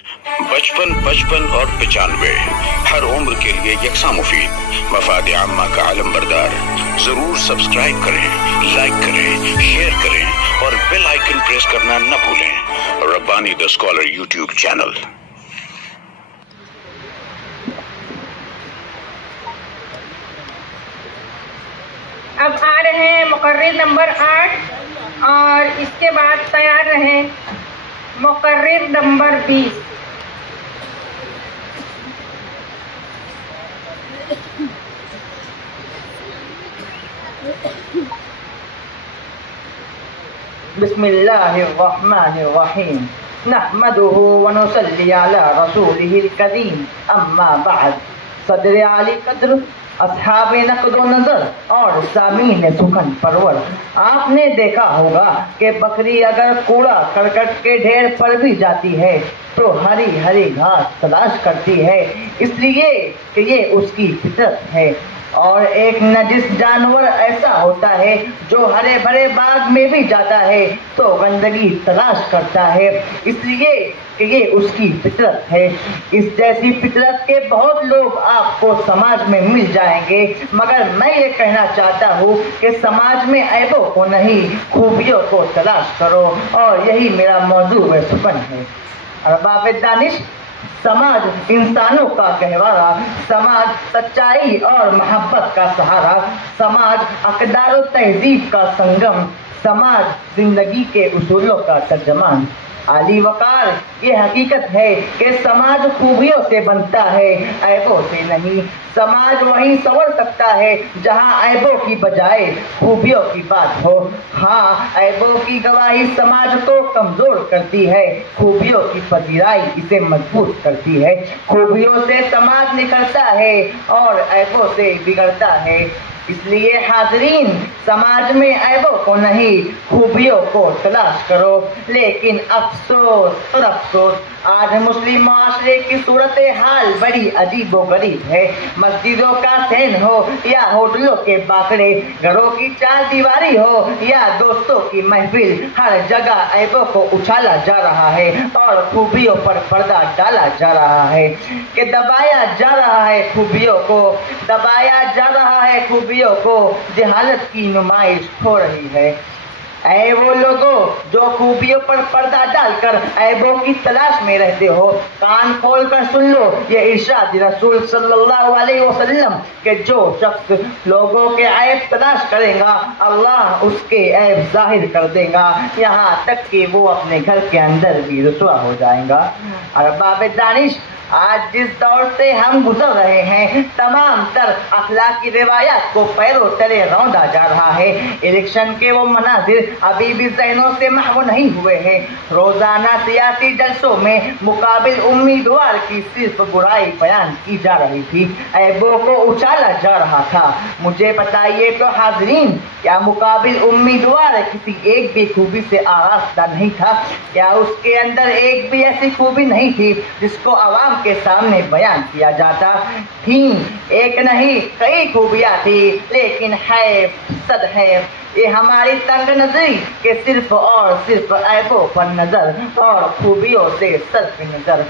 55, 55 और 95 हर उम्र के लिए यकसा मुफीद, मफाद आम्मा का आलम बरदार। जरूर सब्सक्राइब करें, लाइक करें, शेयर करें और बेल आइकन प्रेस करना न भूलें। Rabbani the scholar YouTube channel. अब आ रहे हैं मुकर्रिर नंबर 8 और इसके बाद तैयार रहे मुकर्रिर नंबर 20। बिस्मिल्लाहिर्रहमानिर्रहीम नहमदुहु व नुसल्ली अला रसूलिहिल करीम अम्मा बाद। सदर आली कद्र, असहाब नक़्द व नज़र और सामीन सुखन परवर, आपने देखा होगा कि बकरी अगर कूड़ा करकट के ढेर पर भी जाती है तो हरी हरी घास तलाश करती है, इसलिए कि ये उसकी फितरत है। और एक नजिस जानवर ऐसा होता है जो हरे भरे बाग में भी जाता है तो गंदगी तलाश करता है, इसलिए कि ये उसकी फितरत है। इस जैसी फितरत के बहुत लोग आपको समाज में मिल जाएंगे, मगर मैं ये कहना चाहता हूँ कि समाज में ऐबों को नहीं, खूबियों को तलाश करो, और यही मेरा मौजू है सुपन है। अरबाब दानिश, समाज इंसानों का गहवारा, समाज सच्चाई और मोहब्बत का सहारा, समाज अक़दार और तहजीब का संगम, समाज जिंदगी के उसूलों का तर्जमान। आली वकार, ये हकीकत है कि समाज खूबियों से बनता है, ऐबों से नहीं। समाज वहीं संवर सकता है जहां ऐबों की बजाय खूबियों की बात हो। हाँ, ऐबों की गवाही समाज को कमजोर करती है, खूबियों की पजीराई इसे मजबूत करती है। खूबियों से समाज निखरता है और ऐबों से बिगड़ता है। इसलिए हाज़रीन, समाज में ऐबों को नहीं, खूबियों को तलाश करो। लेकिन अफसोस और अफसोस, आज मुस्लिम माशरे की सूरत हाल बड़ी अजीबो गरीब है। मस्जिदों का सहन हो या होटलों के बाकड़े, घरों की चार दीवारी हो या दोस्तों की महफिल, हर जगह ऐबों को उछाला जा रहा है और खूबियों पर पर्दा डाला जा रहा है कि दबाया जा रहा है खूबियों को, दबाया जा रहा है खूबियों को, जहालत की नुमाइश हो रही है। ऐ वो लोगों जो खूबियों पर पर्दा डालकर ऐबों की तलाश में रहते हो, कान खोल कर सुन लो ये इरशाद रसूल सल्लल्लाहु अलैहि वसल्लम के जो शख्स लोगों के ऐब तलाश करेगा, अल्लाह उसके ऐब जाहिर कर देगा, यहाँ तक कि वो अपने घर के अंदर भी रुसवा हो जाएगा। अरबाब दानिश, आज जिस दौर से हम गुजर रहे हैं, तमाम तर अखलाकी रिवायात को पैरों तले रौंदा जा रहा है। इलेक्शन के वो मनाजिर अभी भी ज़हनों से महव नहीं हुए हैं। रोजाना सियासी जलसों में मुकाबिल उम्मीदवार की सिर्फ बुराई बयान की जा रही थी, ऐबों को उछाला जा रहा था। मुझे बताइए तो हाज़रीन, क्या मुकाबिल उम्मीदवार किसी एक भी खूबी से आरास्ता नहीं था? क्या उसके अंदर एक भी ऐसी खूबी नहीं थी जिसको आवाम के सामने बयान किया जाता? थी, एक नहीं कई खूबियां थी, लेकिन है सद है ये हमारी तंग नजरी के सिर्फ और सिर्फ ऐबों पर नजर और खूबियों से सर्फ नजर।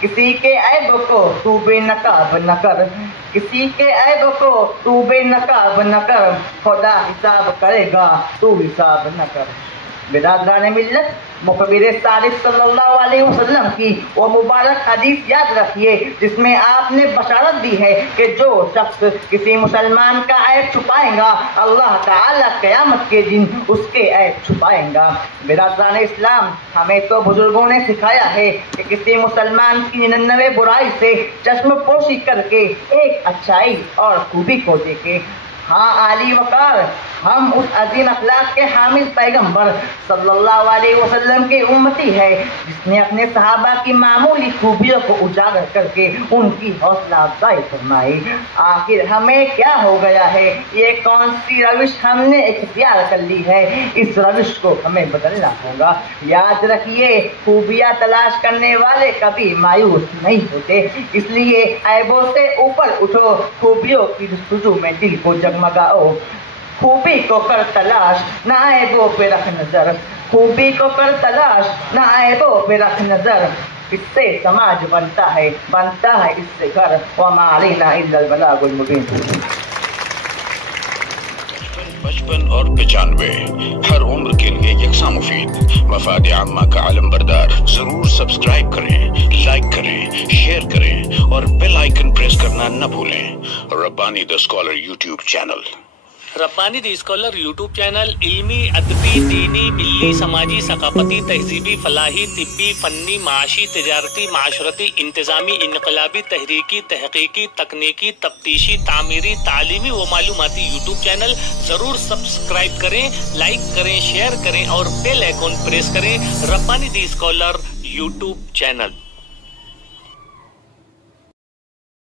किसी के ऐब को तू बेनकाब न कर, किसी के ऐब को तू बेनकाब न कर, खुदा हिसाब करेगा तू हिसाब न कर। बिरादरान मिल्लत, मुखबिर सादिक सल्लल्लाहु अलैहि वसल्लम की वो मुबारक हदीस याद रखिए जिसमें आपने बशारत दी है कि जो शख्स किसी मुसलमान का ऐब छुपाएगा, अल्लाह ताला क़यामत के दिन उसके ऐब छुपाएगा। बिरादरान इस्लाम, हमें तो बुजुर्गों ने सिखाया है कि किसी मुसलमान की 99 बुराई से चश्म पोशी करके एक अच्छाई और खूबी को देखे। हाँ आली वकार, हम उस अजीम अखलाक के हामिल पैगंबर सल्लल्लाहु अलैहि वसल्लम के उम्मती है जिसने अपने सहाबा की मामूली खूबियों को उजागर करके उनकी हौसला अफजाई फरमाई। आखिर हमें क्या हो गया है? ये कौन सी रविश हमने इख्तियार कर ली है? इस रविश को हमें बदलना होगा। याद रखिए, खूबियाँ तलाश करने वाले कभी मायूस नहीं होते, इसलिए ऐबों से ऊपर उठो, खूबियों की जस्तजू में दिल को जगमगाओ। खूबी को कर तलाश, ना ऐबों पे रख नजर, खूबी को कर तलाश, ना ऐबों पे रख नजर। اس سے سماج بنتا ہے اس سے گھر. وما علینا الا البلاغ المبین. 55 اور 95 ہر عمر کے لیے یکساں مفید. مفاد عامہ کا علم بردار. ضرور سبسکرائب کریں، لائک کریں، شیئر کریں اور بیل آئیکن پریس کرنا نہ بھولیں. Rabbani the scholar YouTube channel. Rabbani the scholar YouTube channel علمی، ادبی، دینی، ملی، سماجی، ثقافتی، تہذیبی، فلاحی، طبی، فنی، معاشی، تجارتی، معاشرتی، انتظامی، انقلابی، تحریکی، تحقیقی، تکنیکی، تفتیشی، تعمیری، تعلیمی و معلوماتی یوٹیوب چینل. ضرور سبسکرائب کریں، لائک کریں، شیئر کریں اور بیل آئیکن پریس کریں. ربانی دی اسکالر یوٹیوب چینل.